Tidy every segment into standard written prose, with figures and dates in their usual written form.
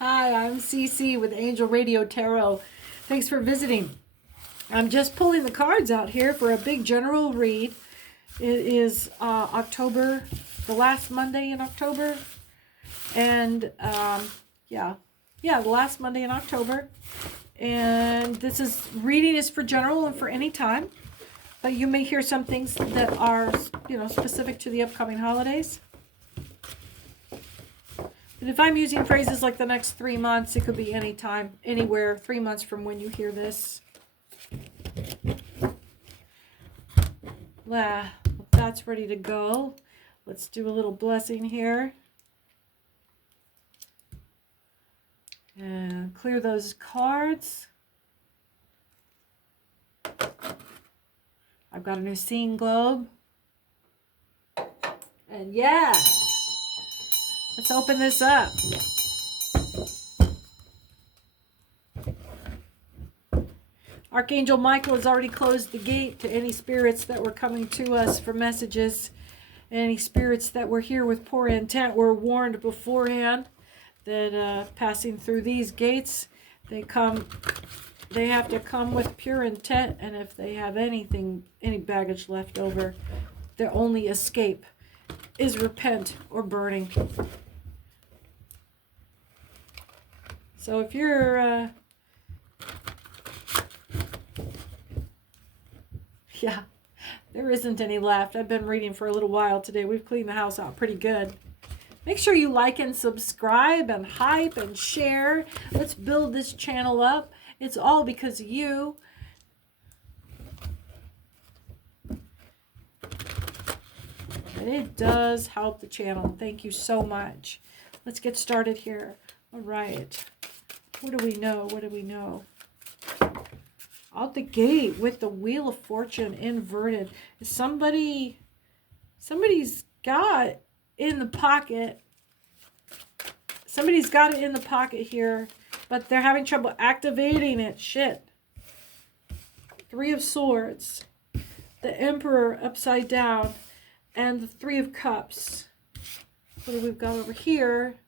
Hi, I'm Cece with Angel Radio Tarot. Thanks for visiting. I'm just pulling the cards out here for a big general read. It is October, the last Monday in October. And the last Monday in October. And this reading is for general and for any time. But you may hear some things that are, specific to the upcoming holidays. And if I'm using phrases like the next 3 months, it could be any time, anywhere, 3 months from when you hear this. That's ready to go. Let's do a little blessing here. And clear those cards. I've got a new seeing globe. And yeah, let's open this up. Archangel Michael has already closed the gate to any spirits that were coming to us for messages. Any spirits that were here with poor intent were warned beforehand that passing through these gates, they have to come with pure intent, and if they have any baggage left over, their only escape is repent or burning. So if you're yeah, there isn't any left. I've been reading for a little while today. We've cleaned the house out pretty good. Make sure you like and subscribe and hype and share. Let's build this channel up. It's all because of you. And it does help the channel. Thank you so much. Let's get started here. All right. What do we know? What do we know? Out the gate with the Wheel of Fortune inverted. Somebody's got in the pocket. Somebody's got it in the pocket here, but they're having trouble activating it. Shit. Three of Swords. The Emperor upside down. And the Three of Cups. What do we've got over here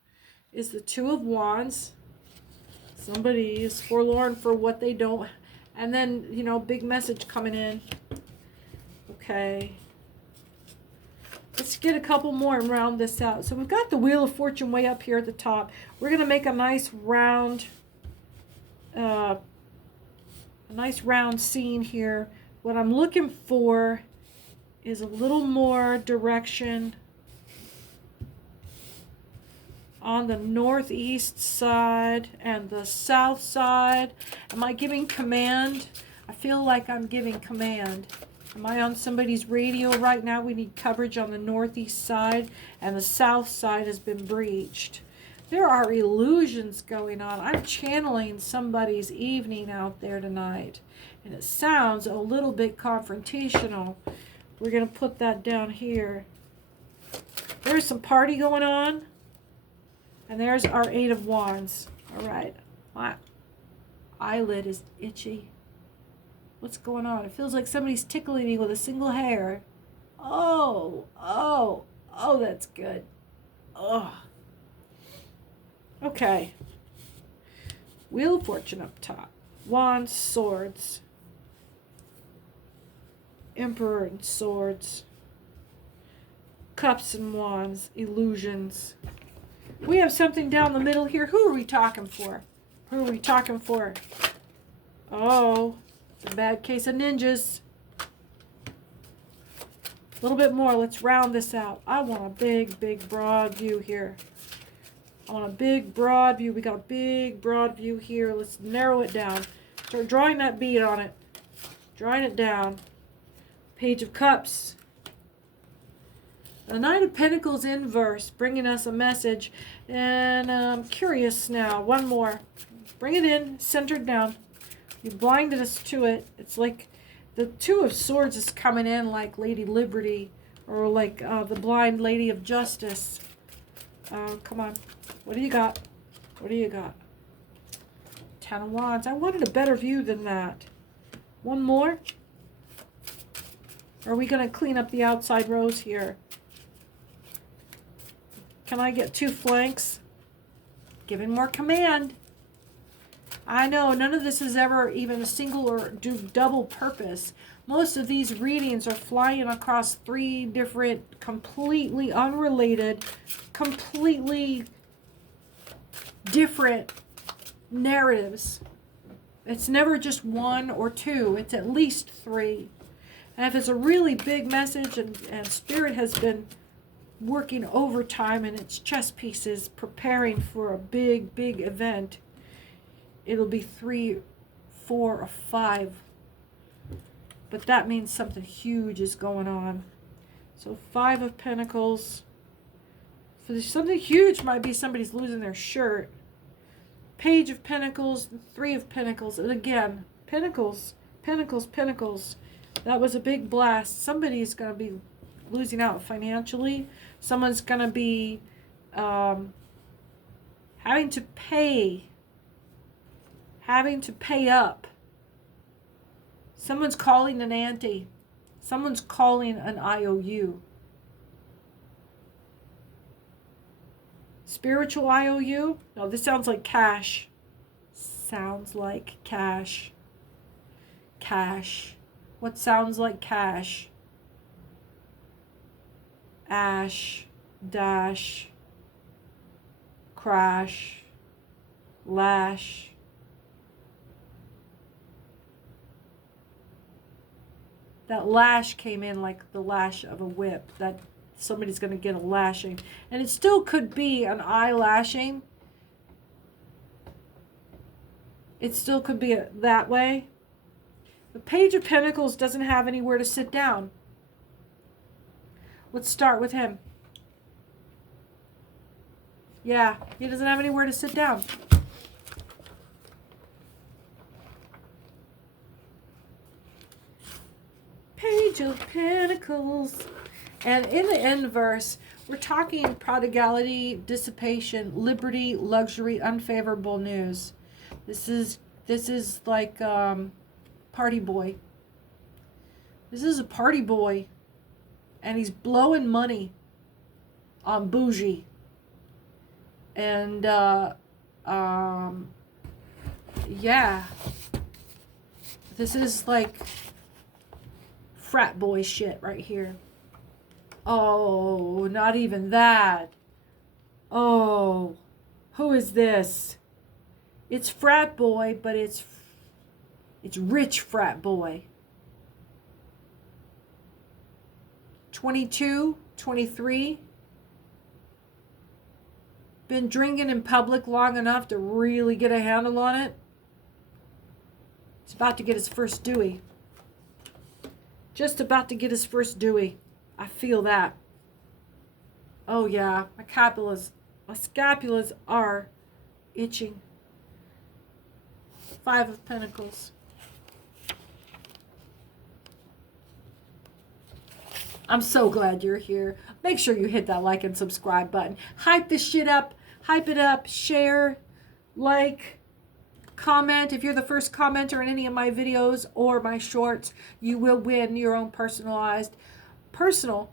is the Two of Wands. Somebody is forlorn for what they don't. And then, big message coming in. Okay. Let's get a couple more and round this out. So we've got the Wheel of Fortune way up here at the top. We're going to make a nice round scene here. What I'm looking for is a little more direction on the northeast side and the south side. Am I giving command? I feel like I'm giving command. Am I on somebody's radio right now? We need coverage on the northeast side, and the south side has been breached. There are illusions going on. I'm channeling somebody's evening out there tonight, and it sounds a little bit confrontational. We're going to put that down here. There's some party going on, and there's our Eight of Wands. All right. My eyelid is itchy. What's going on? It feels like somebody's tickling me with a single hair. Oh, that's good. Oh. Okay. Wheel of Fortune up top. Wands, Swords. Emperor and Swords. Cups and Wands. Illusions. We have something down the middle here. Who are we talking for? Who are we talking for? Oh. It's a bad case of ninjas. A little bit more. Let's round this out. I want a big, big, broad view here. I want a big, broad view. We got a big, broad view here. Let's narrow it down. Start drawing that bead on it. Drawing it down. Page of Cups. The Knight of Pentacles inverse, bringing us a message. And I'm curious now. One more. Bring it in. Centered down. You blinded us to it. It's like the Two of Swords is coming in like Lady Liberty, or like the blind Lady of Justice. Come on. What do you got? What do you got? Ten of Wands. I wanted a better view than that. One more. Or are we going to clean up the outside rows here? Can I get two flanks? Giving more command. I know none of this is ever even a single or double purpose. Most of these readings are flying across 3 different, completely unrelated, completely different narratives. It's never just 1 or 2. It's at least 3. And if it's a really big message and Spirit has been working overtime in its chess pieces, preparing for a big, big event, it'll be 3, 4, or 5. But that means something huge is going on. So 5 of Pentacles. So something huge might be somebody's losing their shirt. Page of Pentacles, 3 of Pentacles. And again, Pentacles, Pentacles, Pentacles. That was a big blast. Somebody's going to be losing out financially. Someone's going to be having to pay up. Someone's calling an ante. Someone's calling an IOU. Spiritual IOU? No, this sounds like cash. Sounds like cash. Cash. What sounds like cash? Ash, dash, crash, lash. That lash came in like the lash of a whip. That somebody's going to get a lashing. And it still could be an eye lashing. It still could be that way. The Page of Pentacles doesn't have anywhere to sit down. Let's start with him. Yeah, he doesn't have anywhere to sit down. Page of Pentacles. And in the inverse, we're talking prodigality, dissipation, liberty, luxury, unfavorable news. This is like party boy. This is a party boy. And he's blowing money on bougie. And yeah. This is like frat boy shit right here. Oh, not even that. Oh, who is this? It's frat boy, but it's rich frat boy. 22, 23. Been drinking in public long enough to really get a handle on it. He's about to get his first Dewey. Just about to get his first Dewey. I feel that. Oh yeah, my scapulas are itching. 5 of Pentacles. I'm so glad you're here. Make sure you hit that like and subscribe button. Hype this shit up. Hype it up. Share. Like. Comment. If you're the first commenter in any of my videos or my shorts, you will win your own private through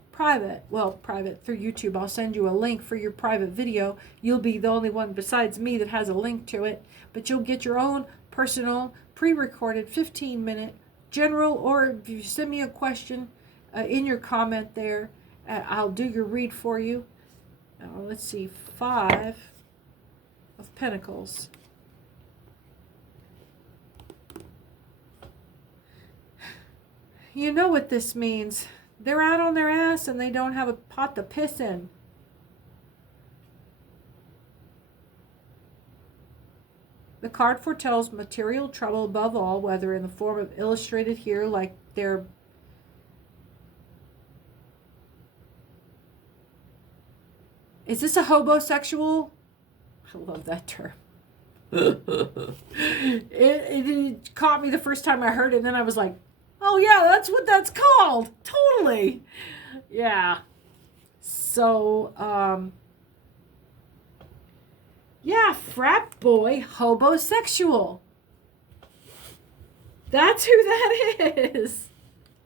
YouTube. I'll send you a link for your private video. You'll be the only one besides me that has a link to it, but you'll get your own personal pre-recorded 15-minute general, or if you send me a question in your comment there, I'll do your read for you. Let's see, 5 of Pentacles. You know what this means. They're out on their ass and they don't have a pot to piss in. The card foretells material trouble above all, whether in the form of illustrated here, like they're... Is this a hobosexual? I love that term. It caught me the first time I heard it, and then I was like, oh yeah, that's what that's called. Totally. Yeah. So, yeah, frat boy, hobosexual. That's who that is.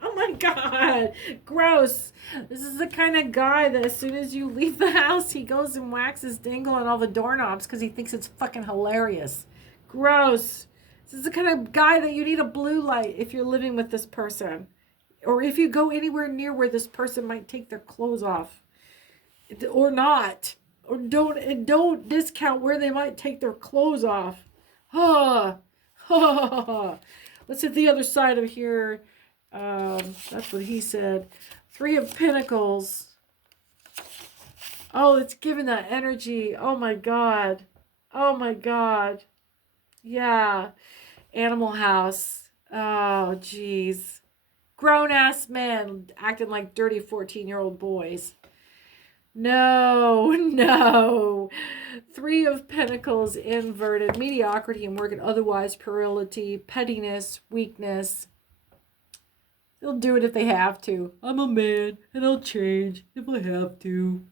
Oh my God. Gross. This is the kind of guy that as soon as you leave the house, he goes and waxes dingle on all the doorknobs because he thinks it's fucking hilarious. Gross. This is the kind of guy that you need a blue light if you're living with this person. Or if you go anywhere near where this person might take their clothes off. Or not. Or don't discount where they might take their clothes off. Huh. Let's hit the other side of here. That's what he said. 3 of Pentacles. Oh, it's giving that energy. Oh my God. Oh my God. Yeah. Animal House. Oh, jeez. Grown-ass men acting like dirty 14-year-old boys. No. 3 of Pentacles inverted. Mediocrity and work and otherwise. Puerility, pettiness, weakness. They'll do it if they have to. I'm a man and I'll change if I have to.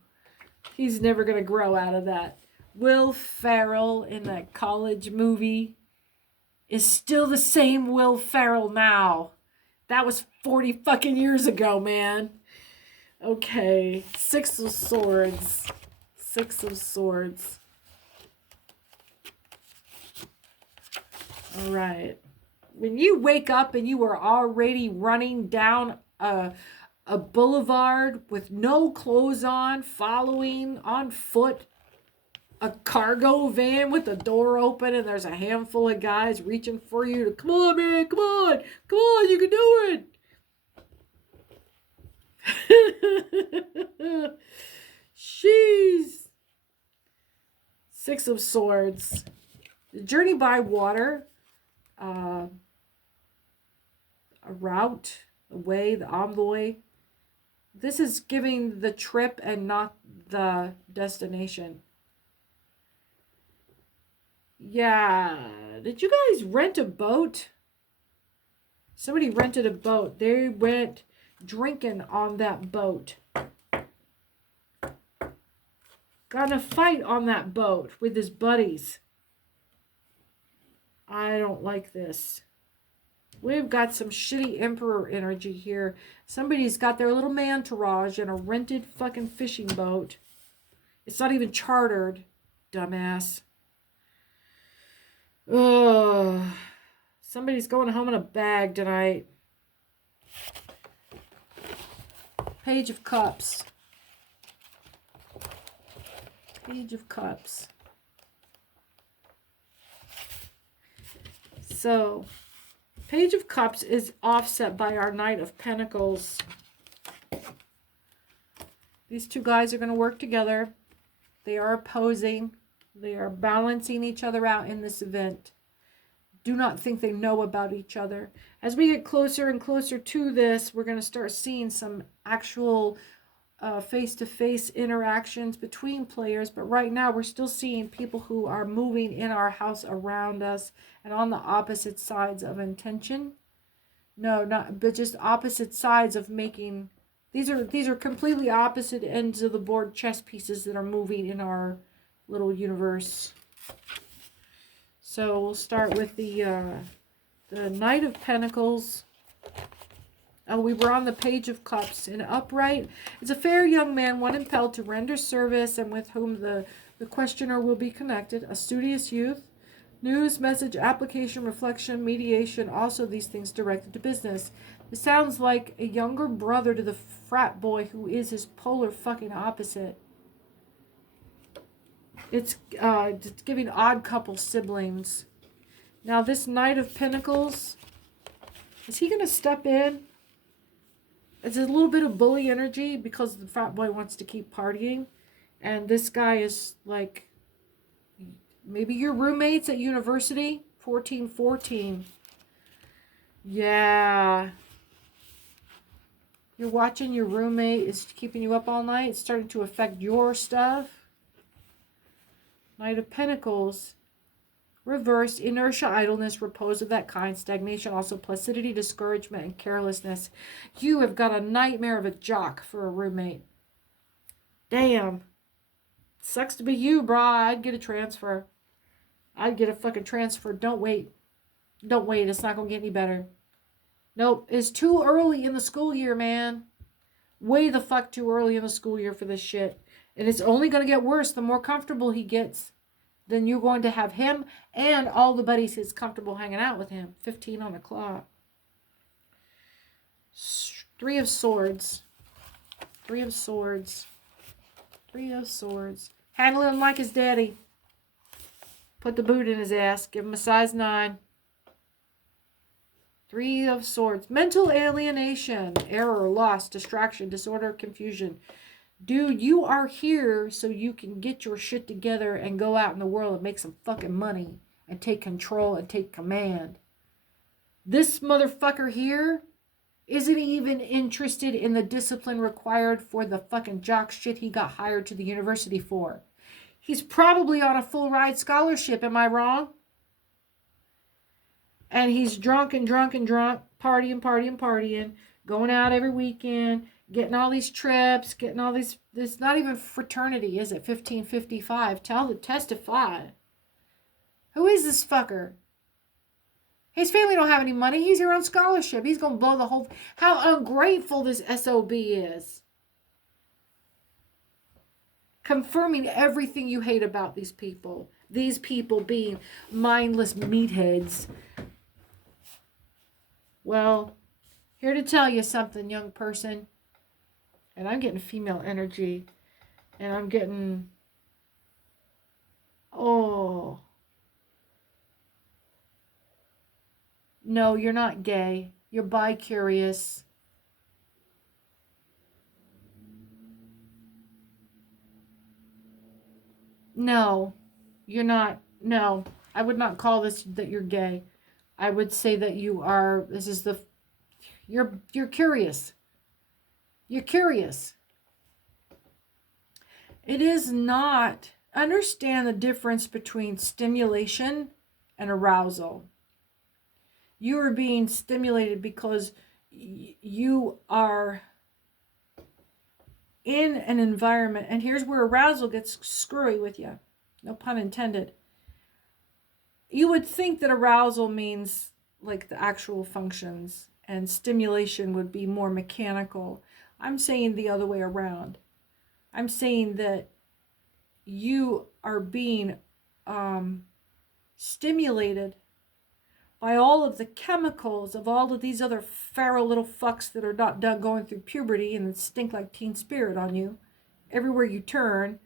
He's never going to grow out of that. Will Ferrell in that college movie is still the same Will Ferrell now. That was 40 fucking years ago, man. Okay, 6 of Swords. 6 of Swords. All right. When you wake up and you are already running down a boulevard with no clothes on, following on foot a cargo van with the door open and there's a handful of guys reaching for you to, come on, man, come on, you can do it. Jeez. 6 of Swords. The journey by water. A route, a way, the envoy. This is giving the trip and not the destination. Yeah. Did you guys rent a boat? Somebody rented a boat. They went drinking on that boat. Got in a fight on that boat with his buddies. I don't like this. We've got some shitty emperor energy here. Somebody's got their little mantourage in a rented fucking fishing boat. It's not even chartered, dumbass. Ugh. Somebody's going home in a bag tonight. Page of Cups. Page of Cups. So, Page of Cups is offset by our Knight of Pentacles. These two guys are going to work together. They are opposing. They are balancing each other out in this event. Do not think they know about each other. As we get closer and closer to this, we're going to start seeing some actual face-to-face interactions between players. But right now, we're still seeing people who are moving in our house around us and on the opposite sides of intention. No, not, but just opposite sides of making. These are completely opposite ends of the board chess pieces that are moving in our little universe. So we'll start with the Knight of Pentacles. Oh, we were on the Page of Cups. In upright, it's a fair young man, one impelled to render service and with whom the questioner will be connected. A studious youth. News, message, application, reflection, mediation, also these things directed to business. It sounds like a younger brother to the frat boy who is his polar fucking opposite. It's giving odd couple siblings. Now this Knight of Pentacles, is he going to step in? It's a little bit of bully energy because the frat boy wants to keep partying. And this guy is like, maybe your roommates at university, 1414. Yeah. You're watching your roommate is keeping you up all night. It's starting to affect your stuff. Knight of Pentacles. Reversed, inertia, idleness, repose of that kind, stagnation, also placidity, discouragement, and carelessness. You have got a nightmare of a jock for a roommate. Damn. Sucks to be you, brah. I'd get a transfer. I'd get a fucking transfer. Don't wait. Don't wait. It's not going to get any better. Nope, it's too early in the school year, man. Way the fuck too early in the school year for this shit. And it's only going to get worse the more comfortable he gets. Then you're going to have him and all the buddies he's comfortable hanging out with him. 15 on the clock. Three of Swords. Three of Swords. Three of Swords. Handle him like his daddy. Put the boot in his ass. Give him a size 9. Three of Swords. Mental alienation. Error, loss, distraction, disorder, confusion. Dude, you are here so you can get your shit together and go out in the world and make some fucking money. And take control and take command. This motherfucker here isn't even interested in the discipline required for the fucking jock shit he got hired to the university for. He's probably on a full ride scholarship, am I wrong? And he's drunk, partying, going out every weekend, getting all these trips, getting all these, it's not even fraternity, is it? 1555. Testify. Who is this fucker? His family don't have any money. He's here on scholarship. He's going to blow the whole... How ungrateful this SOB is. Confirming everything you hate about these people. These people being mindless meatheads. Well, here to tell you something, young person. And I'm getting female energy. And I'm getting... Oh... No, you're not gay. You're bi-curious. No, you're not. No, I would not call this that you're gay. I would say that you are, this is the, you're curious. You're curious. It is not, understand the difference between stimulation and arousal. You are being stimulated because you are in an environment, and here's where arousal gets screwy with you. No pun intended. You would think that arousal means like the actual functions, and stimulation would be more mechanical. I'm saying the other way around. I'm saying that you are being stimulated by all of the chemicals of all of these other feral little fucks that are not done going through puberty and that stink like Teen Spirit on you everywhere you turn.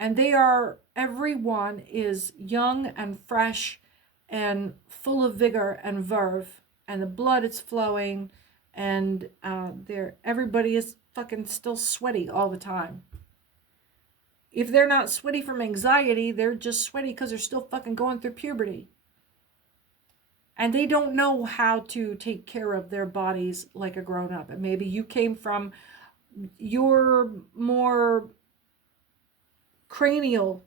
And they are, everyone is young and fresh and full of vigor and verve, and the blood is flowing, and everybody is fucking still sweaty all the time. If they're not sweaty from anxiety, they're just sweaty because they're still fucking going through puberty. And they don't know how to take care of their bodies like a grown-up. And maybe you came from, you're more cranial.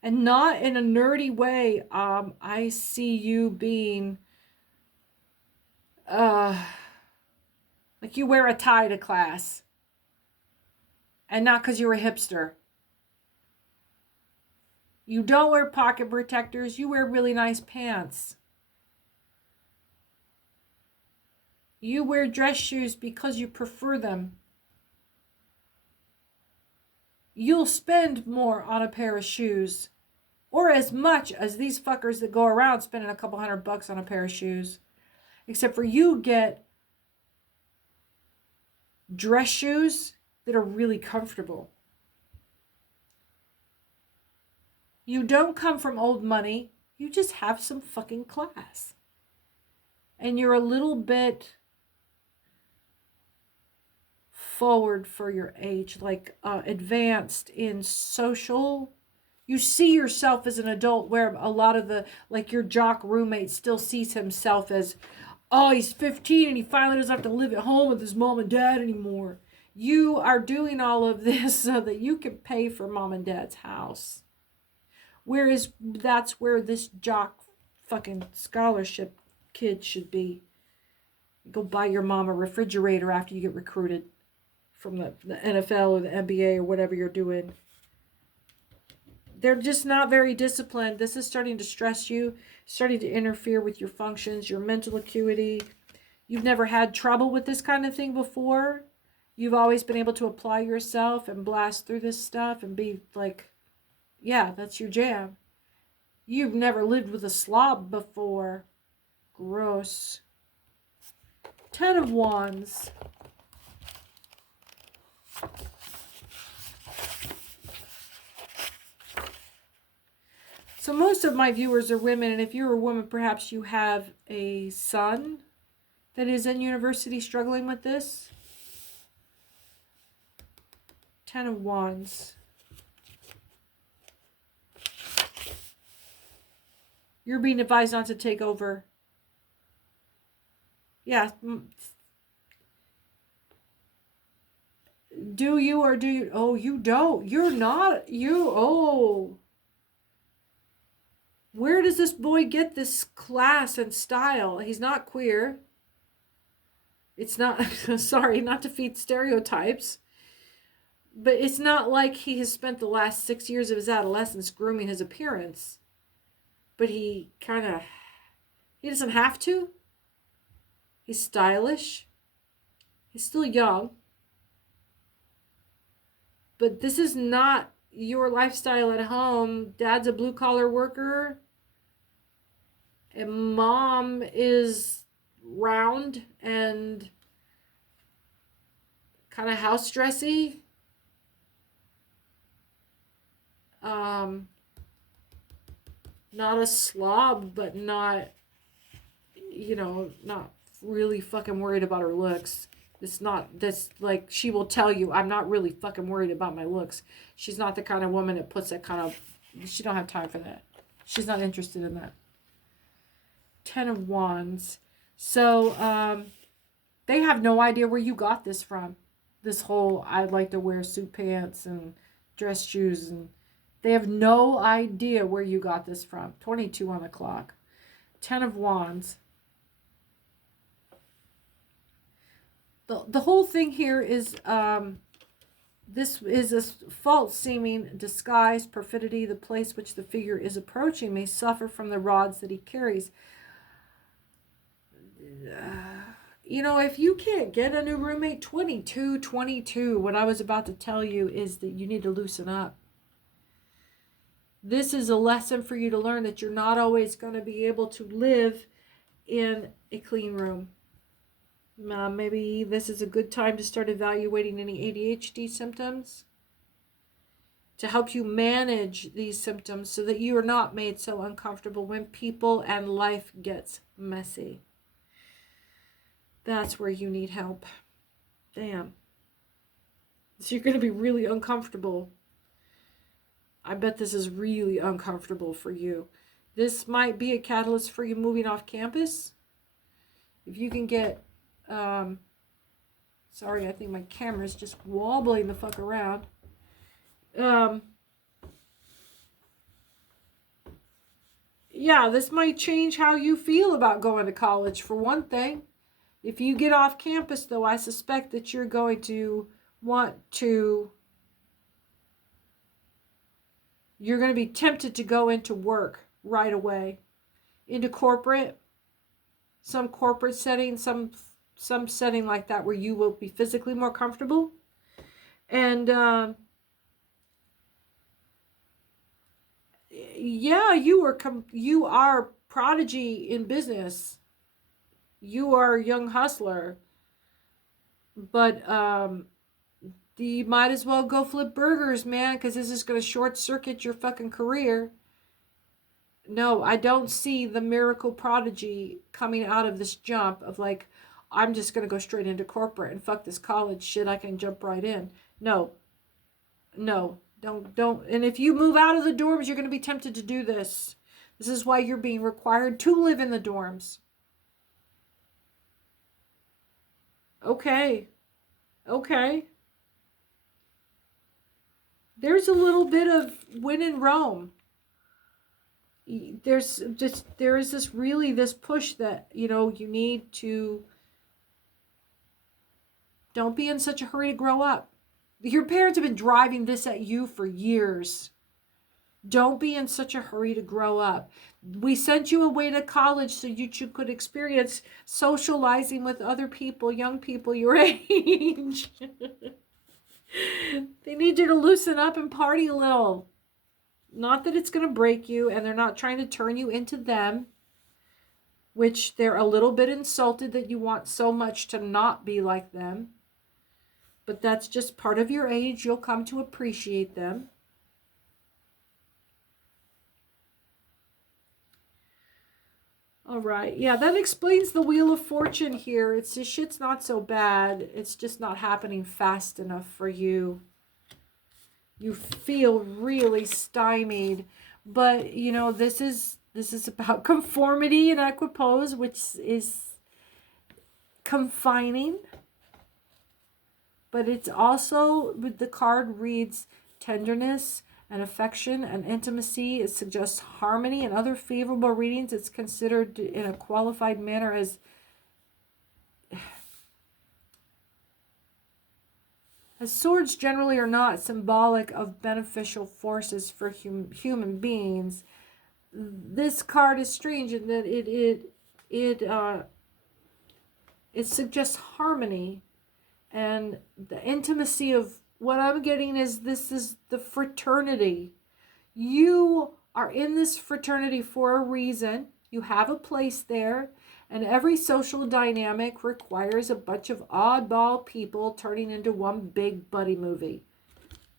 And not in a nerdy way. I see you being, like you wear a tie to class. And not because you're a hipster. You don't wear pocket protectors. You wear really nice pants. You wear dress shoes because you prefer them. You'll spend more on a pair of shoes. Or as much as these fuckers that go around spending a couple $100 on a pair of shoes. Except for you get dress shoes that are really comfortable. You don't come from old money. You just have some fucking class. And you're a little bit forward for your age, like advanced in social. You see yourself as an adult, where a lot of the, like your jock roommate still sees himself as, oh, he's 15 and he finally doesn't have to live at home with his mom and dad anymore. You are doing all of this so that you can pay for mom and dad's house. Whereas that's where this jock fucking scholarship kid should be. Go buy your mom a refrigerator after you get recruited from the NFL or the NBA or whatever you're doing. they're just not very disciplined. This is starting to stress you, starting to interfere with your functions, your mental acuity. You've never had trouble with this kind of thing before. You've always been able to apply yourself and blast through this stuff and be like, yeah, that's your jam. You've never lived with a slob before. Gross. 10 of Wands. So most of my viewers are women, and if you're a woman, perhaps you have a son that is in university struggling with this. 10 of Wands. You're being advised not to take over. Yeah. Do you or do you? Oh, you don't. You're not. You. Oh. Where does this boy get this class and style? He's not queer. It's not. Sorry, not to feed stereotypes. But it's not like he has spent the last 6 years of his adolescence grooming his appearance. But he doesn't have to. He's stylish. He's still young. But this is not your lifestyle at home. Dad's a blue-collar worker. And mom is round and kind of house dressy. Not a slob, but not, not really fucking worried about her looks. It's not, that's like, she will tell you, I'm not really fucking worried about my looks. She's not the kind of woman that puts that kind of, she don't have time for that. She's not interested in that. 10 of Wands. So, they have no idea where you got this from. This whole, I'd like to wear suit pants and dress shoes, and they have no idea where you got this from. 22 on the clock. 10 of Wands. The whole thing here is, this is a false seeming disguise, perfidy. The place which the figure is approaching may suffer from the rods that he carries. If you can't get a new roommate, 22, what I was about to tell you is that you need to loosen up. This is a lesson for you to learn that you're not always going to be able to live in a clean room. Maybe this is a good time to start evaluating any ADHD symptoms to help you manage these symptoms so that you are not made so uncomfortable when people and life gets messy. That's where you need help. Damn. So you're going to be really uncomfortable. I bet this is really uncomfortable for you. This might be a catalyst for you moving off campus. If you can get, sorry, I think my camera's just wobbling the fuck around. Yeah, this might change how you feel about going to college, for one thing. If you get off campus, though, I suspect that you're going to you're going to be tempted to go into work right away. Into corporate, some corporate setting, some setting like that where you will be physically more comfortable. And yeah, you are prodigy in business. You are a young hustler. But you might as well go flip burgers, man, because this is going to short circuit your fucking career. No, I don't see the miracle prodigy coming out of this jump of like, I'm just going to go straight into corporate and fuck this college shit. I can jump right in. No, don't. And if you move out of the dorms, you're going to be tempted to do this. This is why you're being required to live in the dorms. Okay. There's a little bit of win in Rome. There is this push that, you need to, don't be in such a hurry to grow up. Your parents have been driving this at you for years. Don't be in such a hurry to grow up. We sent you away to college so you could experience socializing with other people, young people your age. They need you to loosen up and party a little. Not that it's going to break you, and they're not trying to turn you into them, which they're a little bit insulted that you want so much to not be like them. But that's just part of your age. You'll come to appreciate them. All right. Yeah, that explains the Wheel of Fortune here. It's this shit's not so bad. It's just not happening fast enough for you. You feel really stymied. But, you know, this is about conformity and equipoise, which is confining. But it's also, the card reads tenderness and affection and intimacy. It suggests harmony. In other favorable readings, it's considered in a qualified manner as swords generally are not symbolic of beneficial forces for human beings. This card is strange in that it suggests harmony and the intimacy of what I'm getting is this is the fraternity. You are in this fraternity for a reason. You have a place there. And every social dynamic requires a bunch of oddball people turning into one big buddy movie.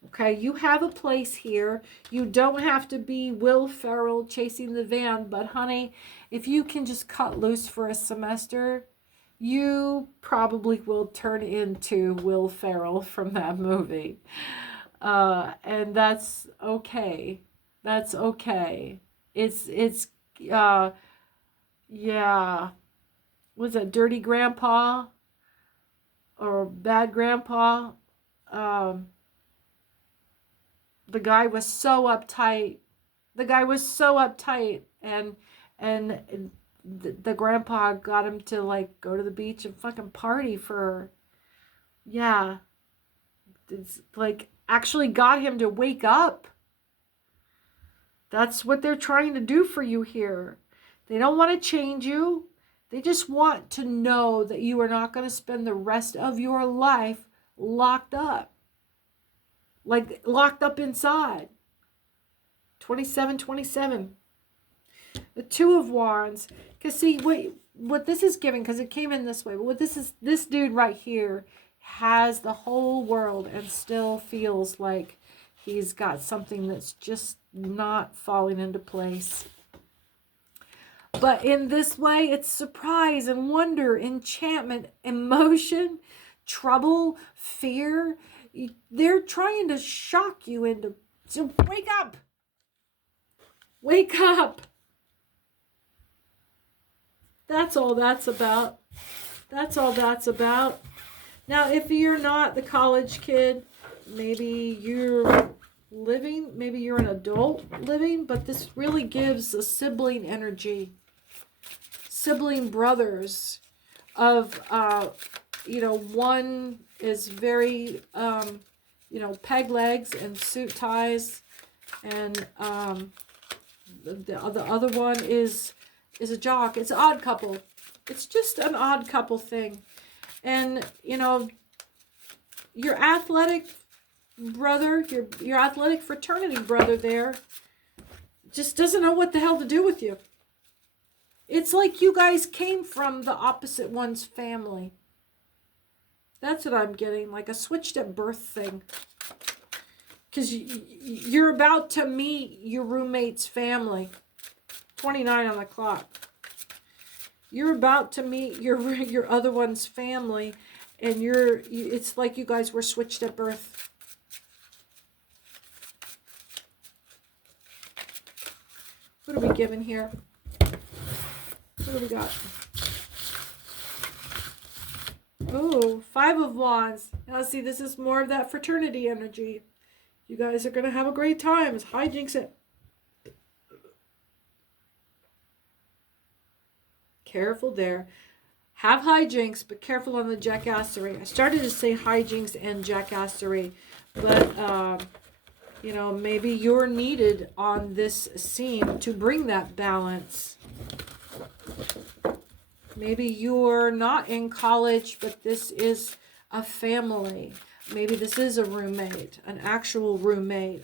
Okay, you have a place here. You don't have to be Will Ferrell chasing the van. But honey, if you can just cut loose for a semester, you probably will turn into Will Ferrell from that movie. And that's okay. That's okay. Yeah. Was that Dirty Grandpa? Or Bad Grandpa? The guy was so uptight. And the grandpa got him to like go to the beach and fucking party for, yeah, it's like actually got him to wake up. That's what they're trying to do for you here. They don't want to change you. They just want to know that you are not going to spend the rest of your life locked up. Like locked up inside. 27. The Two of Wands. Because see, what this is giving, because it came in this way, but what this dude right here has the whole world and still feels like he's got something that's just not falling into place. But in this way, it's surprise and wonder, enchantment, emotion, trouble, fear. They're trying to shock you into, so wake up. Wake up. That's all that's about. That's all that's about. Now, if you're not the college kid, maybe you're living, maybe you're an adult living, but this really gives a sibling energy. Sibling brothers of, one is very, peg legs and suit ties. And the other one is a jock. It's an odd couple. It's just an odd couple thing. And, your athletic brother, your athletic fraternity brother there just doesn't know what the hell to do with you. It's like you guys came from the opposite one's family. That's what I'm getting, like a switched at birth thing. Because you're about to meet your roommate's family. 29 on the clock. You're about to meet your other one's family, and it's like you guys were switched at birth. What are we given here? What do we got? Oh, 5 of Wands. Now see, this is more of that fraternity energy. You guys are going to have a great time. It's hijinks it. Careful there. Have hijinks, but careful on the jackassery. I started to say hijinks and jackassery, but You know, maybe you're needed on this scene to bring that balance. Maybe you're not in college, but this is a family. Maybe this is a roommate, an actual roommate.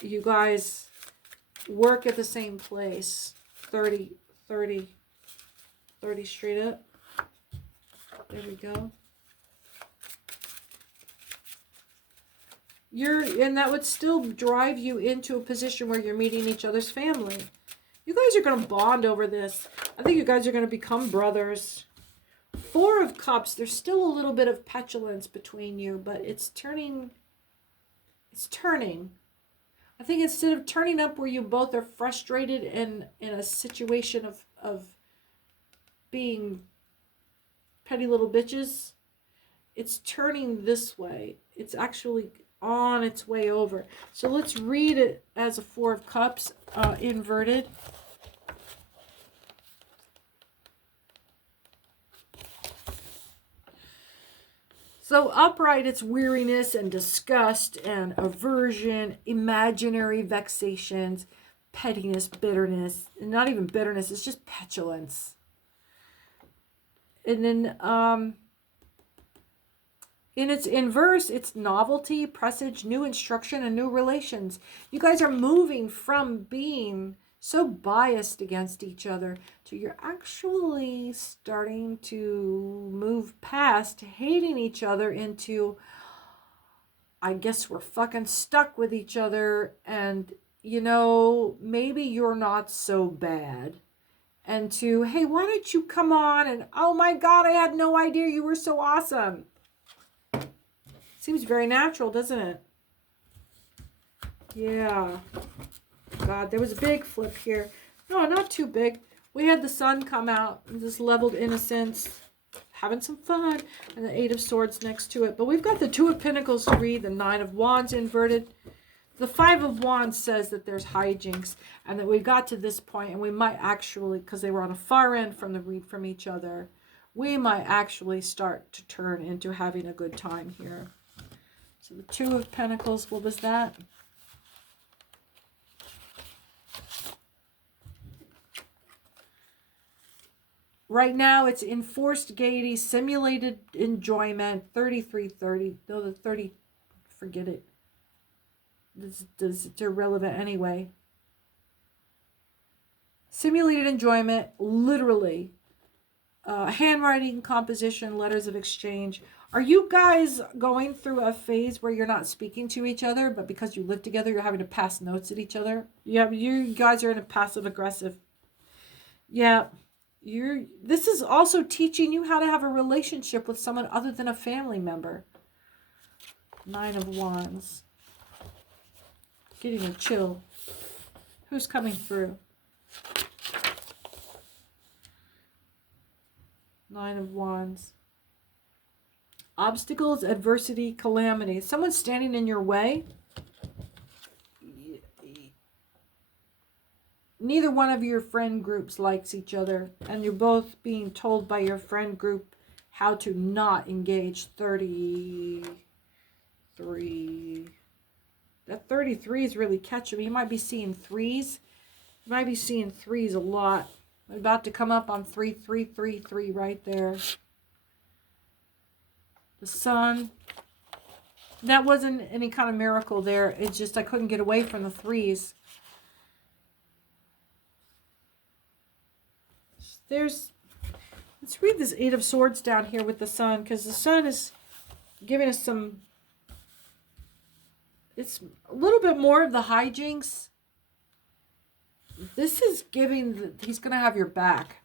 You guys work at the same place. 30 straight up. There we go. And that would still drive you into a position where you're meeting each other's family. You guys are going to bond over this. I think you guys are going to become brothers. 4 of Cups, there's still a little bit of petulance between you, but it's turning. It's turning. I think instead of turning up where you both are frustrated and in a situation of being petty little bitches, it's turning this way. It's actually on its way over. So let's read it as a 4 of Cups, inverted. So upright, it's weariness and disgust and aversion, imaginary vexations, pettiness, bitterness, and not even bitterness, it's just petulance. And then in its inverse, it's novelty, presage, new instruction, and new relations. You guys are moving from being so biased against each other to you're actually starting to move past hating each other into, I guess we're fucking stuck with each other, and you know, maybe you're not so bad. And to, hey, why don't you come on? And oh my God, I had no idea you were so awesome. Seems very natural, doesn't it? Yeah. God, there was a big flip here. No, not too big. We had the sun come out, this leveled innocence, having some fun, and the 8 of Swords next to it. But we've got the 2 of Pentacles to read, the 9 of Wands inverted. The 5 of Wands says that there's hijinks, and that we got to this point, and we might actually, because they were on a far end from the read from each other, we might actually start to turn into having a good time here. So the 2 of Pentacles, what was that? Right now, it's enforced gaiety, simulated enjoyment, 33-30. No, the 30, forget it. It's irrelevant anyway. Simulated enjoyment, literally. Handwriting, composition, letters of exchange. Are you guys going through a phase where you're not speaking to each other, but because you live together, you're having to pass notes at each other? Yeah, you guys are in a passive-aggressive. Yeah. This is also teaching you how to have a relationship with someone other than a family member. 9 of Wands. Getting a chill. Who's coming through? 9 of Wands. Obstacles, adversity, calamity. Someone's standing in your way. Neither one of your friend groups likes each other, and you're both being told by your friend group how to not engage. 33. That 33 is really catching. You might be seeing threes. You might be seeing threes a lot. I'm about to come up on 3333 right there. The sun. That wasn't any kind of miracle there. It's just I couldn't get away from the threes. Let's read this 8 of Swords down here with the sun, because the sun is giving us some, it's a little bit more of the hijinks. This is giving, he's going to have your back.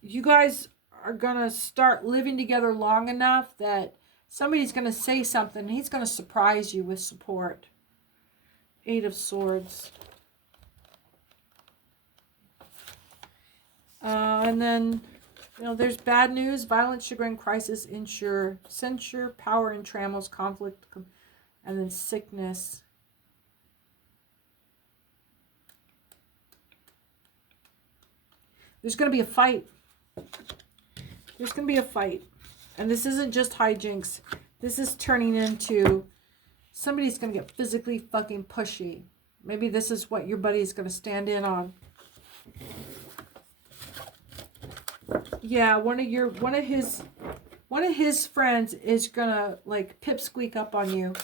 You guys are going to start living together long enough that somebody's going to say something, and he's going to surprise you with support. 8 of Swords. And then, you know, there's bad news, violence, chagrin, crisis, censure, power and trammels, conflict, and then sickness. There's going to be a fight. There's going to be a fight. And this isn't just hijinks. This is turning into Somebody's going to get physically fucking pushy. Maybe this is what your buddy is going to stand in on. Yeah, one of his friends is going to like pipsqueak up on you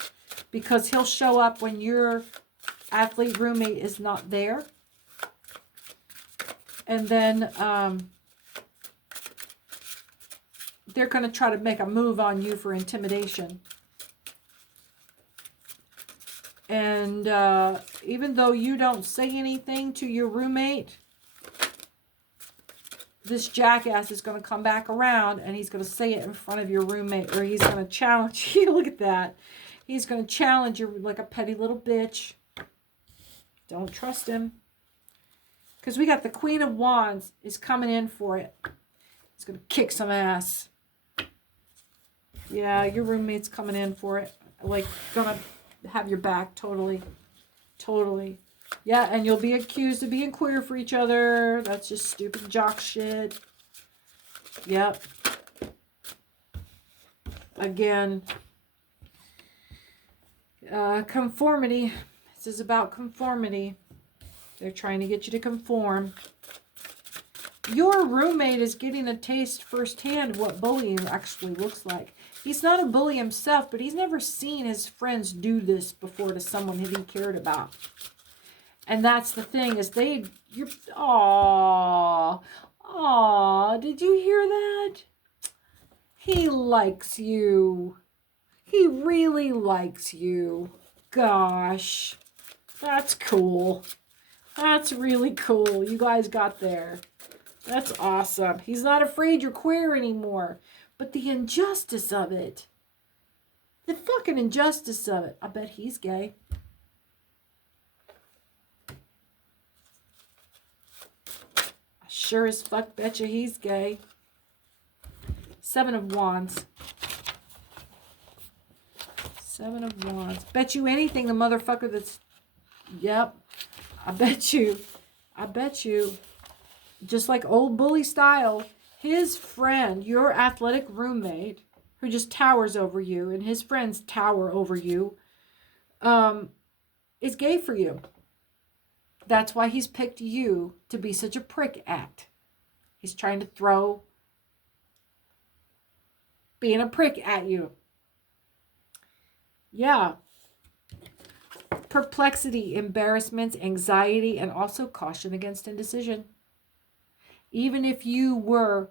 because he'll show up when your athlete roommate is not there. And then they're going to try to make a move on you for intimidation. And even though you don't say anything to your roommate, this jackass is going to come back around and he's going to say it in front of your roommate, or he's going to challenge you. Look at that. He's going to challenge you like a petty little bitch. Don't trust him. Because we got the Queen of Wands is coming in for it. He's going to kick some ass. Yeah, your roommate's coming in for it. Like, going to have your back totally. Totally. Yeah, and you'll be accused of being queer for each other. That's just stupid jock shit. Yep. Again. Conformity. This is about conformity. They're trying to get you to conform. Your roommate is getting a taste firsthand of what bullying actually looks like. He's not a bully himself, but he's never seen his friends do this before to someone that he cared about. And that's the thing, is aww, did you hear that? He likes you. He really likes you. Gosh, that's cool. That's really cool. You guys got there. That's awesome. He's not afraid you're queer anymore. But the injustice of it. The fucking injustice of it. I bet he's gay. I sure as fuck betcha he's gay. 7 of Wands. 7 of Wands. Bet you anything the motherfucker that's... Yep. I bet you. Just like old bully style, his friend, your athletic roommate, who just towers over you, and his friends tower over you, is gay for you. That's why he's picked you to be such a prick at. He's trying to throw being a prick at you. Yeah. Perplexity, embarrassment, anxiety, and also caution against indecision. Even if you were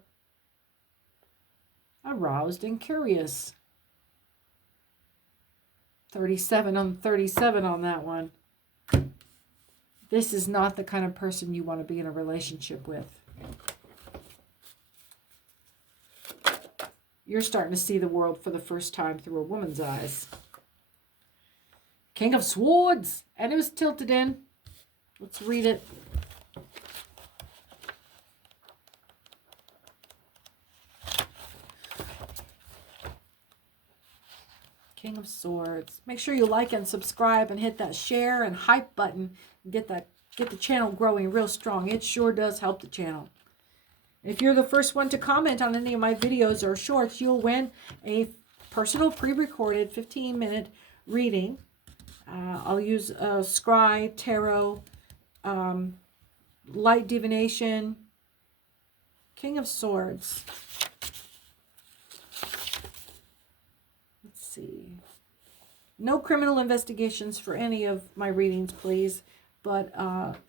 aroused and curious. 37 on 37 on that one. This is not the kind of person you want to be in a relationship with. You're starting to see the world for the first time through a woman's eyes. King of Swords. And it was tilted in. Let's read it. King of Swords. Make sure you like and subscribe and hit that share and hype button. And get the channel growing real strong. It sure does help the channel. If you're the first one to comment on any of my videos or shorts, you'll win a personal pre-recorded 15-minute reading. I'll use scry, tarot, light divination, King of Swords. Let's see. No criminal investigations for any of my readings, please. But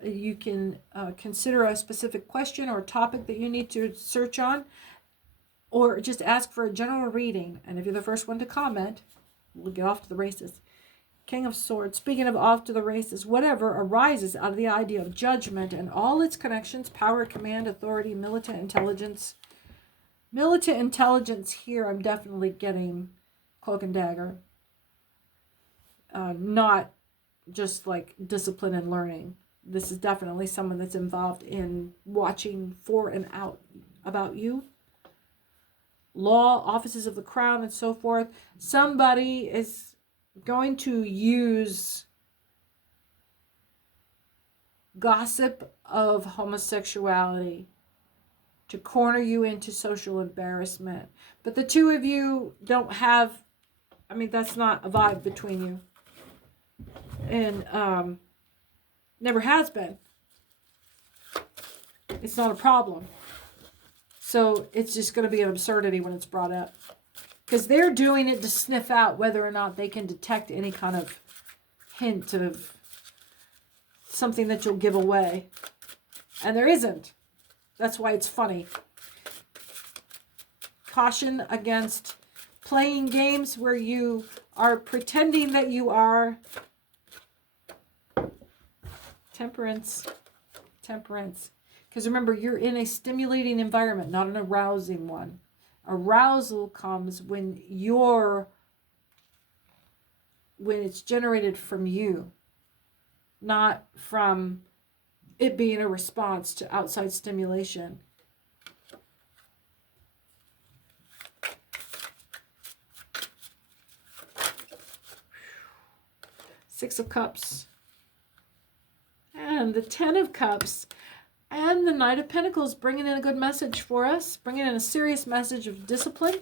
you can consider a specific question or topic that you need to search on, or just ask for a general reading. And if you're the first one to comment, we'll get off to the races. King of Swords. Speaking of off to the races, whatever arises out of the idea of judgment and all its connections, power, command, authority, militant intelligence. Militant intelligence here, I'm definitely getting cloak and dagger. Not just like discipline and learning. This is definitely someone that's involved in watching for and out about you. Law, offices of the crown, and so forth. Somebody is going to use gossip of homosexuality to corner you into social embarrassment. But the two of you don't have, I mean, that's not a vibe between you. And never has been. It's not a problem. So it's just going to be an absurdity when it's brought up. Because they're doing it to sniff out whether or not they can detect any kind of hint of something that you'll give away. And there isn't. That's why it's funny. Caution against playing games where you are pretending that you are. Temperance. Temperance. Because remember, you're in a stimulating environment, not an arousing one. Arousal comes when it's generated from you, not from it being a response to outside stimulation. Six of Cups. And the Ten of Cups. And the Knight of Pentacles, bringing in a good message for us. Bringing in a serious message of discipline.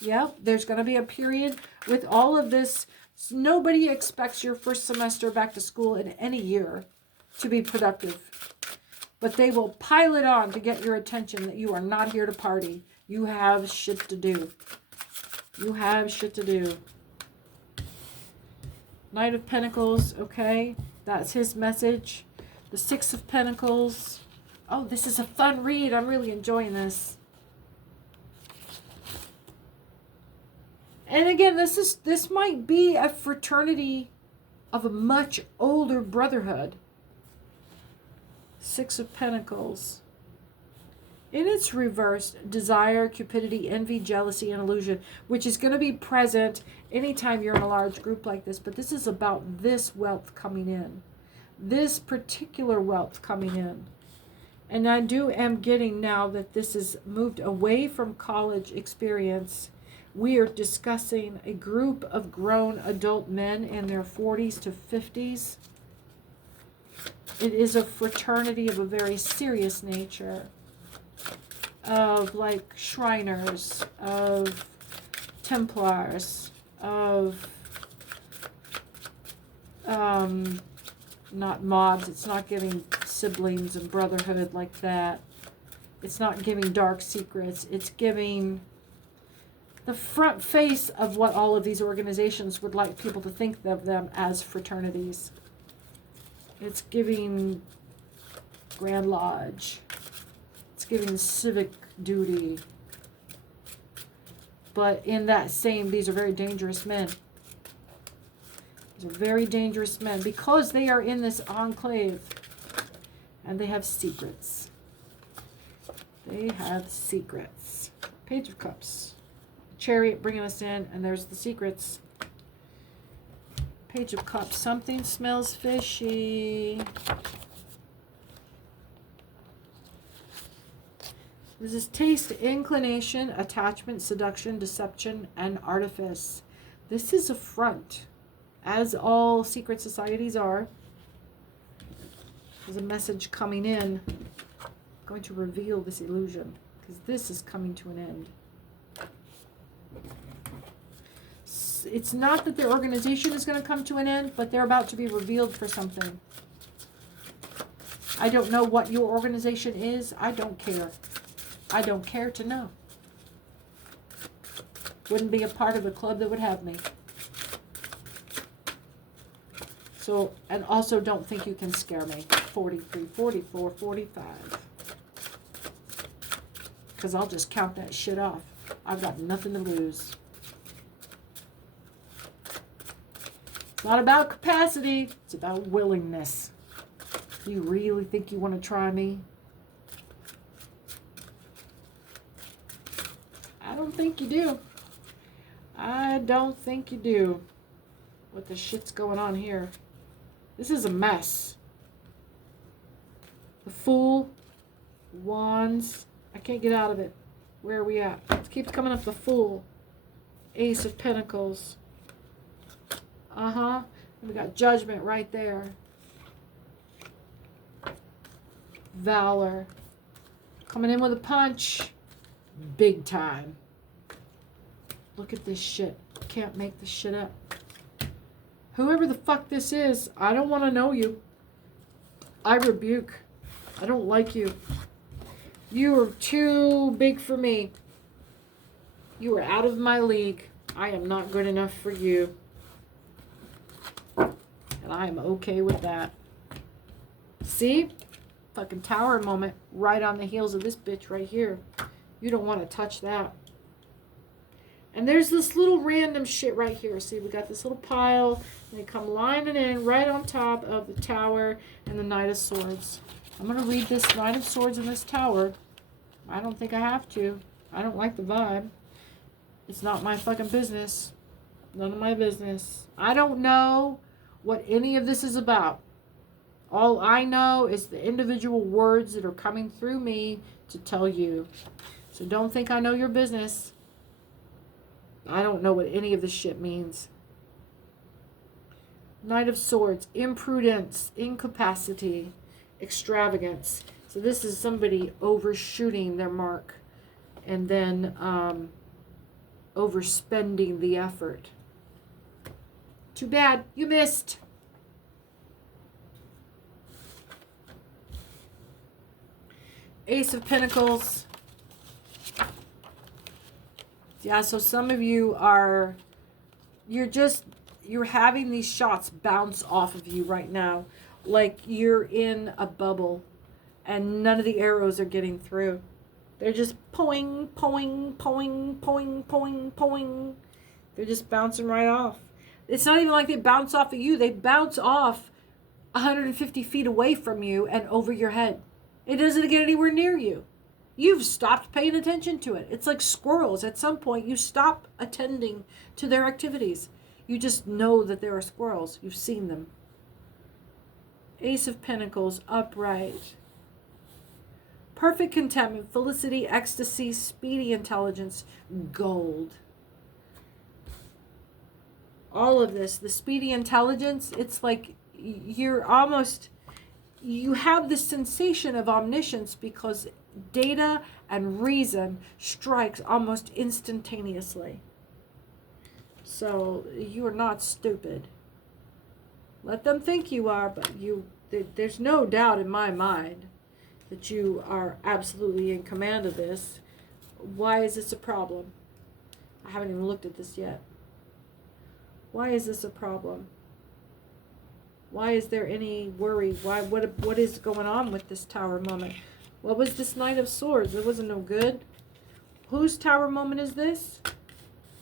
Yep, there's going to be a period with all of this. Nobody expects your first semester back to school in any year to be productive. But they will pile it on to get your attention that you are not here to party. You have shit to do. You have shit to do. Knight of Pentacles, okay. That's his message. The Six of Pentacles. Oh, this is a fun read. I'm really enjoying this. And again, this might be a fraternity of a much older brotherhood. Six of Pentacles. In its reverse, desire, cupidity, envy, jealousy, and illusion, which is going to be present anytime you're in a large group like this. But this is about this wealth coming in. This particular wealth coming in. And I am getting now that this is moved away from college experience. We are discussing a group of grown adult men in their 40s to 50s. It is a fraternity of a very serious nature. Of like Shriners, of Templars, of not mobs. It's not giving siblings and brotherhood like that. It's not giving dark secrets. It's giving the front face of what all of these organizations would like people to think of them as fraternities. It's giving Grand Lodge. It's giving civic duty. But in that same, these are very dangerous men. These are very dangerous men because they are in this enclave and they have secrets. They have secrets. Page of Cups. Chariot bringing us in, and there's the secrets. Page of Cups. Something smells fishy. This is taste, inclination, attachment, seduction, deception, and artifice. This is a front, as all secret societies are. There's a message coming in. I'm going to reveal this illusion, because this is coming to an end. It's not that their organization is going to come to an end, but they're about to be revealed for something. I don't know what your organization is. I don't care. I don't care to know. Wouldn't be a part of a club that would have me. So, and also don't think you can scare me. 43, 44, 45. Because I'll just count that shit off. I've got nothing to lose. It's not about capacity. It's about willingness. Do you really think you want to try me? I don't think you do. I don't think you do. What the shit's going on here? This is a mess. The Fool. Wands. I can't get out of it. Where are we at? It keeps coming up the Fool. Ace of Pentacles. And we got Judgment right there. Valor. Coming in with a punch. Big time. Look at this shit. Can't make this shit up. Whoever the fuck this is, I don't want to know you. I rebuke. I don't like you. You are too big for me. You are out of my league. I am not good enough for you. And I am okay with that. See? Fucking tower moment right on the heels of this bitch right here. You don't want to touch that. And there's this little random shit right here. See, we got this little pile. And they come lining in right on top of the tower and the Knight of Swords. I'm going to read this Knight of Swords in this tower. I don't think I have to. I don't like the vibe. It's not my fucking business. None of my business. I don't know what any of this is about. All I know is the individual words that are coming through me to tell you. So don't think I know your business. I don't know what any of this shit means. Knight of Swords, imprudence, incapacity, extravagance. So this is somebody overshooting their mark and then overspending the effort. Too bad, you missed. Ace of Pentacles. Yeah, so some of you are, you're having these shots bounce off of you right now. Like you're in a bubble and none of the arrows are getting through. They're just poing, poing, poing, poing, poing, poing. They're just bouncing right off. It's not even like they bounce off of you. They bounce off 150 feet away from you and over your head. It doesn't get anywhere near you. You've stopped paying attention to it. It's like squirrels. At some point, you stop attending to their activities. You just know that there are squirrels. You've seen them. Ace of Pentacles, upright. Perfect contentment, felicity, ecstasy, speedy intelligence, gold. All of this, the speedy intelligence, it's like you're almost, you have this sensation of omniscience because data and reason strikes almost instantaneously. So you are not stupid. Let them think you are, but there's no doubt in my mind that you are absolutely in command of this. Why is this a problem? I haven't even looked at this yet. Why is this a problem? Why is there any worry? What is going on with this tower moment? What was this Knight of Swords? It wasn't no good. Whose tower moment is this?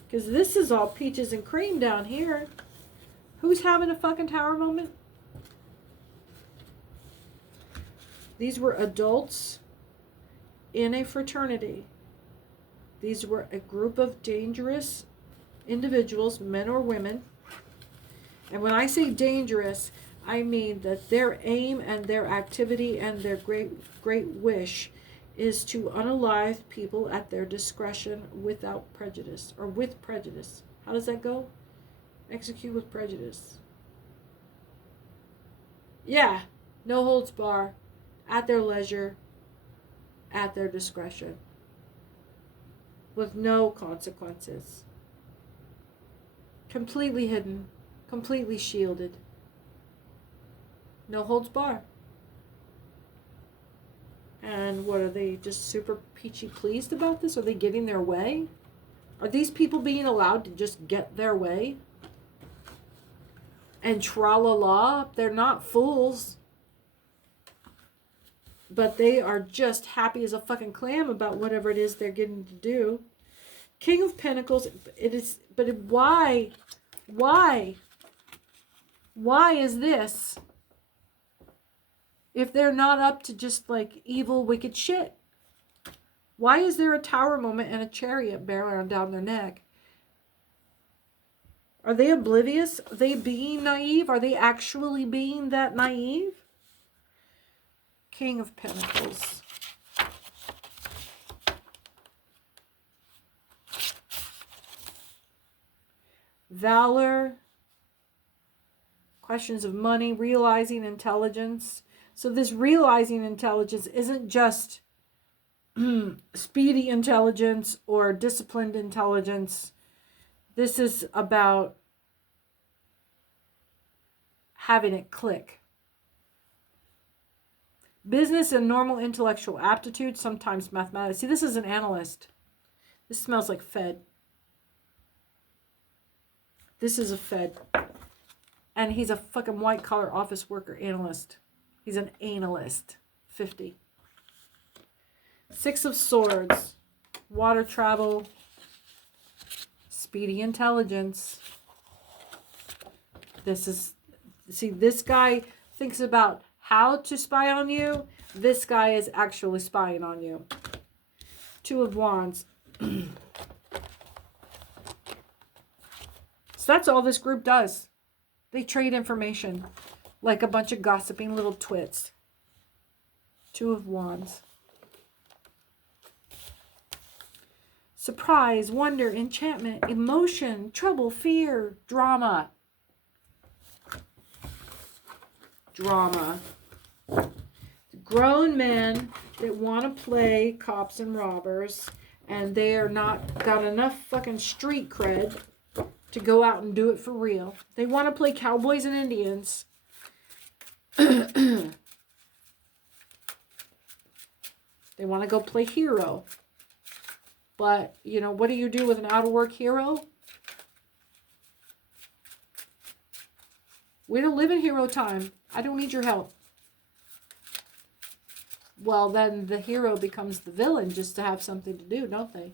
Because this is all peaches and cream down here. Who's having a fucking tower moment? These were adults in a fraternity. These were a group of dangerous individuals, men or women. And when I say dangerous, I mean that their aim and their activity and their great wish is to unalive people at their discretion without prejudice, or with prejudice. How does that go? Execute with prejudice. Yeah, no holds bar, at their leisure, at their discretion, with no consequences. Completely hidden, completely shielded. No holds bar. And what, are they just super peachy pleased about this? Are they getting their way? Are these people being allowed to just get their way? And tra-la-la? They're not fools. But they are just happy as a fucking clam about whatever it is they're getting to do. King of Pentacles, it is, but why? Why? Why is this? If they're not up to just like evil, wicked shit. Why is there a tower moment and a chariot bearing down their neck? Are they oblivious? Are they being naive? Are they actually being that naive? King of Pentacles. Valor. Questions of money, realizing intelligence. So this realizing intelligence isn't just speedy intelligence or disciplined intelligence. This is about having it click. Business and normal intellectual aptitude, sometimes mathematics. See, this is an analyst. This smells like Fed. This is a Fed. And he's a fucking white-collar office worker analyst. He's an analyst. 50. Six of Swords. Water travel. Speedy intelligence. See, this guy thinks about how to spy on you. This guy is actually spying on you. Two of Wands. So that's all this group does. They trade information like a bunch of gossiping little twits. Two of Wands. Surprise, wonder, enchantment, emotion, trouble, fear, drama. Drama. Grown men that want to play cops and robbers, and they are not got enough fucking street cred to go out and do it for real. They want to play cowboys and Indians. They want to go play hero. But, you know, what do you do with an out-of-work hero? We don't live in hero time. I don't need your help. Well, then the hero becomes the villain just to have something to do, don't they?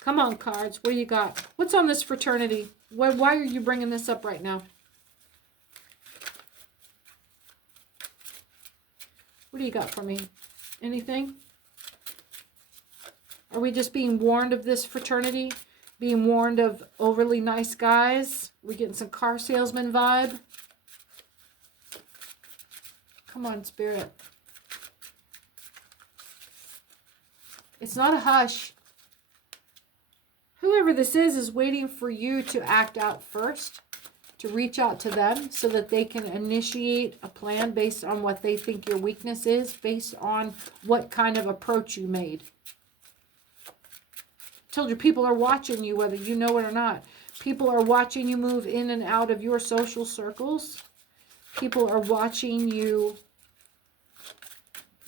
Come on, cards. What do you got? What's on this fraternity? Why are you bringing this up right now? What do you got for me? Anything? Are we just being warned of this fraternity? Being warned of overly nice guys? We getting some car salesman vibe? Come on, Spirit. It's not a hush. Whoever this is waiting for you to act out first, to reach out to them so that they can initiate a plan based on what they think your weakness is, based on what kind of approach you made. I told you, people are watching you whether you know it or not. People are watching you move in and out of your social circles. People are watching you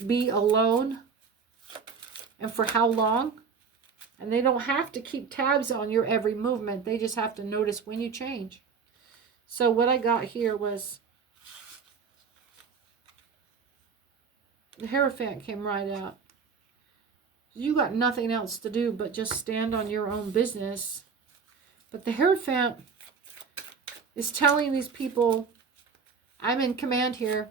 be alone. And for how long? And they don't have to keep tabs on your every movement. They just have to notice when you change. So what I got here was the Hierophant came right out. You got nothing else to do but just stand on your own business. But the Hierophant is telling these people, I'm in command here.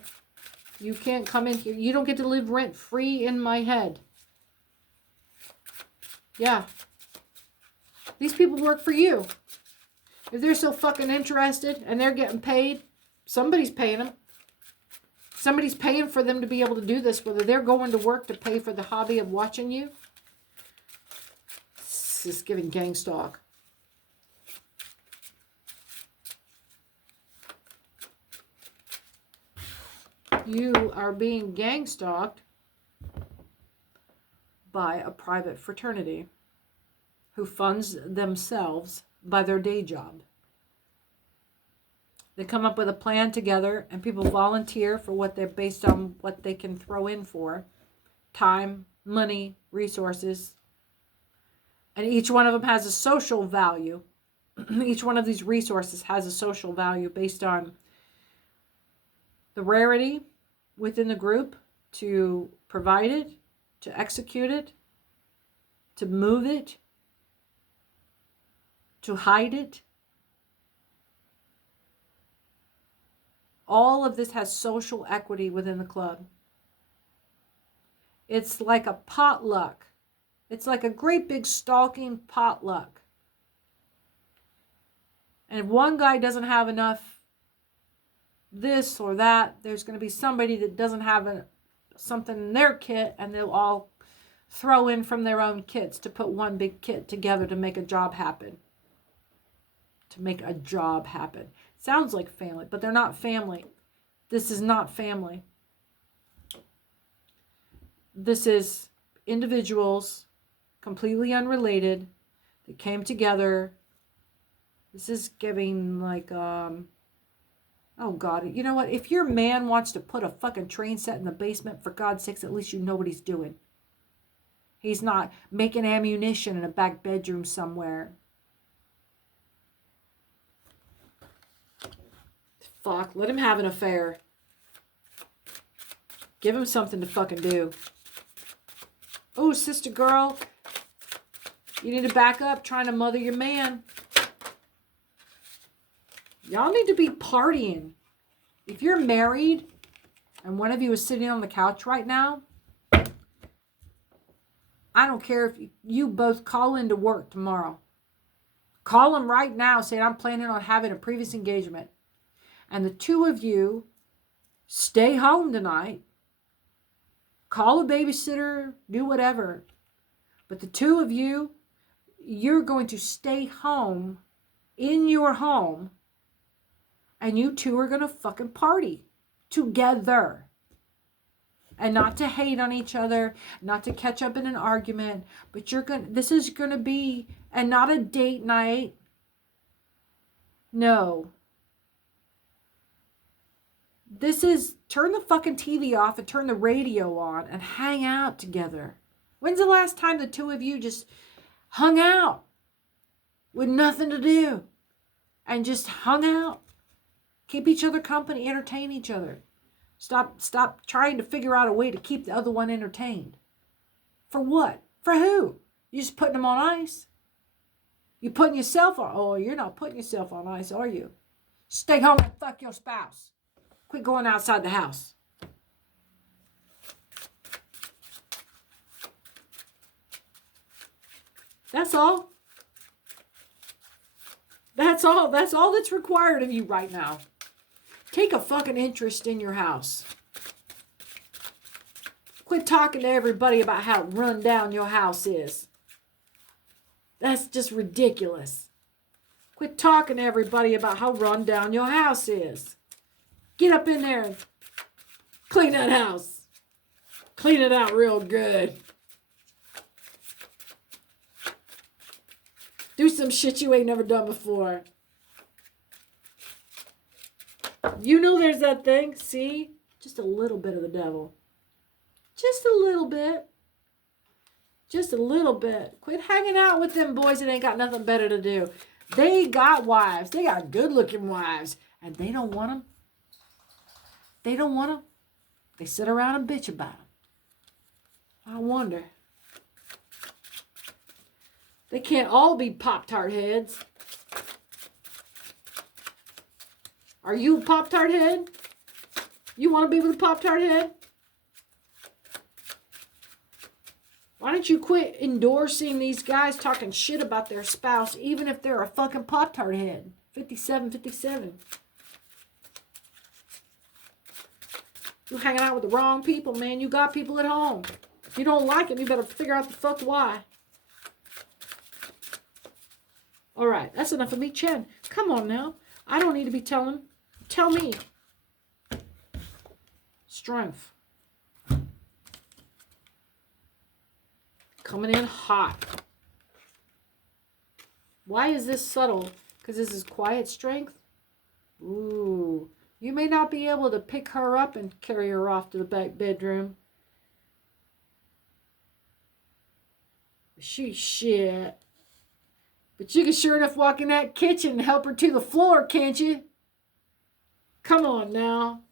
You can't come in here. You don't get to live rent-free in my head. Yeah. These people work for you. If they're so fucking interested and they're getting paid, somebody's paying them. Somebody's paying for them to be able to do this, whether they're going to work to pay for the hobby of watching you. This is giving gang stalk. You are being gang stalked by a private fraternity who funds themselves by their day job. They come up with a plan together and people volunteer for what they're based on what they can throw in for. Time, money, resources. And each one of them has a social value. Each one of these resources has a social value based on the rarity within the group to provide it, to execute it, to move it, to hide it. All of this has social equity within the club. It's like a potluck. It's like a great big stalking potluck. And if one guy doesn't have enough this or that, there's going to be somebody that doesn't have something in their kit, and they'll all throw in from their own kits to put one big kit together to make a job happen. To make a job happen. Sounds like family, but they're not family. This is not family. This is individuals, completely unrelated, that came together This is giving like, oh God, you know what? If your man wants to put a fucking train set in the basement, for God's sakes, at least you know what he's doing. He's not making ammunition in a back bedroom somewhere. Fuck, let him have an affair. Give him something to fucking do. Oh, sister girl, you need to back up trying to mother your man. Y'all need to be partying. If you're married and one of you is sitting on the couch right now, I don't care if you both call into work tomorrow. Call him right now saying, I'm planning on having a previous engagement. And the two of you stay home tonight. Call a babysitter, do whatever. But the two of you, you're going to stay home in your home. And you two are going to fucking party together. And not to hate on each other, not to catch up in an argument, but this is going to be, and not a date night. No. This is, turn the fucking TV off and turn the radio on and hang out together. When's the last time the two of you just hung out with nothing to do and just hung out? Keep each other company, entertain each other. Stop trying to figure out a way to keep the other one entertained. For what? For who? You just putting them on ice? You putting yourself on? Oh, you're not putting yourself on ice, are you? Stay home and fuck your spouse. Quit going outside the house. That's all. That's all. That's all that's required of you right now. Take a fucking interest in your house. Quit talking to everybody about how run down your house is. That's just ridiculous. Quit talking to everybody about how run down your house is. Get up in there and clean that house. Clean it out real good. Do some shit you ain't never done before. You know there's that thing. See? Just a little bit of the devil. Just a little bit. Just a little bit. Quit hanging out with them boys that ain't got nothing better to do. They got wives. They got good-looking wives. And they don't want them. They don't want them. They sit around and bitch about them. I wonder. They can't all be Pop-Tart heads. Are you a Pop-Tart head? You want to be with a Pop-Tart head? Why don't you quit endorsing these guys talking shit about their spouse, even if they're a fucking Pop-Tart head? 57. You're hanging out with the wrong people, man. You got people at home. If you don't like them, you better figure out the fuck why. All right, that's enough of me, Chen. Come on now. I don't need to be telling. Tell me. Strength. Coming in hot. Why is this subtle? Because this is quiet strength? Ooh. You may not be able to pick her up and carry her off to the back bedroom. Shit. But you can sure enough walk in that kitchen and help her to the floor, can't you? Come on now.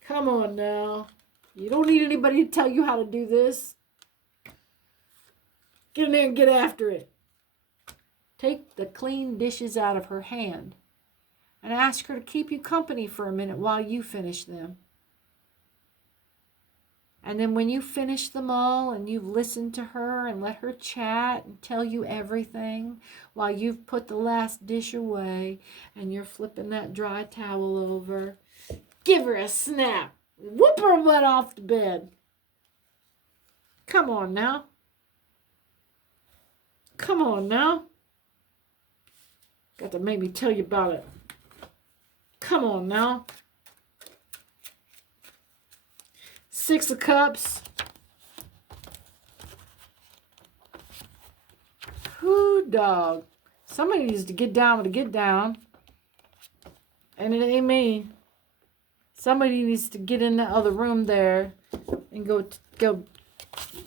Come on now. You don't need anybody to tell you how to do this. Get in there and get after it. Take the clean dishes out of her hand and ask her to keep you company for a minute while you finish them. And then when you finish them all and you've listened to her and let her chat and tell you everything while you've put the last dish away and you're flipping that dry towel over, give her a snap. Whoop her butt off the bed. Come on now. Come on now. Got to make me tell you about it. Come on now. 6 of Cups. Whoo, dog. Somebody needs to get down with a get down. And it ain't me. Somebody needs to get in the other room there and go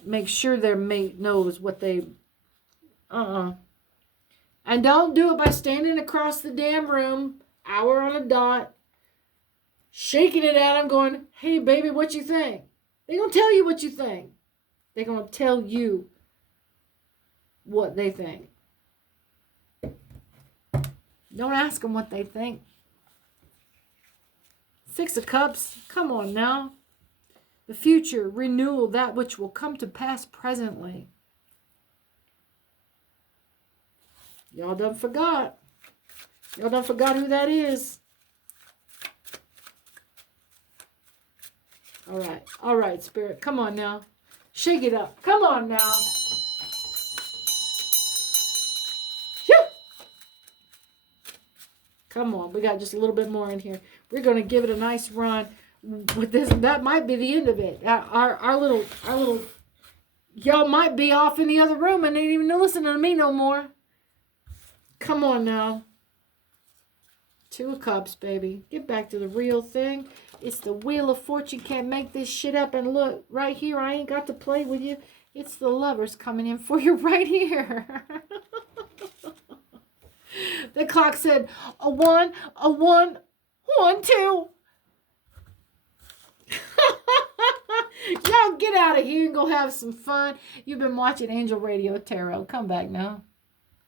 make sure their mate knows what they... And don't do it by standing across the damn room, hour on a dot, shaking it at them, going, hey, baby, what you think? They're going to tell you what you think. They're going to tell you what they think. Don't ask them what they think. Six of Cups, come on now. The future, renewal, that which will come to pass presently. Y'all done forgot. Y'all done forgot who that is. All right, Spirit, come on now. Shake it up. Come on now. Phew. Come on, we got just a little bit more in here. We're going to give it a nice run with this. That might be the end of it. Our little, y'all might be off in the other room and ain't even listening to me no more. Come on now. Two of Cups, baby. Get back to the real thing. It's the Wheel of Fortune. Can't make this shit up. And look, right here, I ain't got to play with you. It's the Lovers coming in for you right here. The clock said, a one, 1, 2. Y'all get out of here and go have some fun. You've been watching Angel Radio Tarot. Come back now.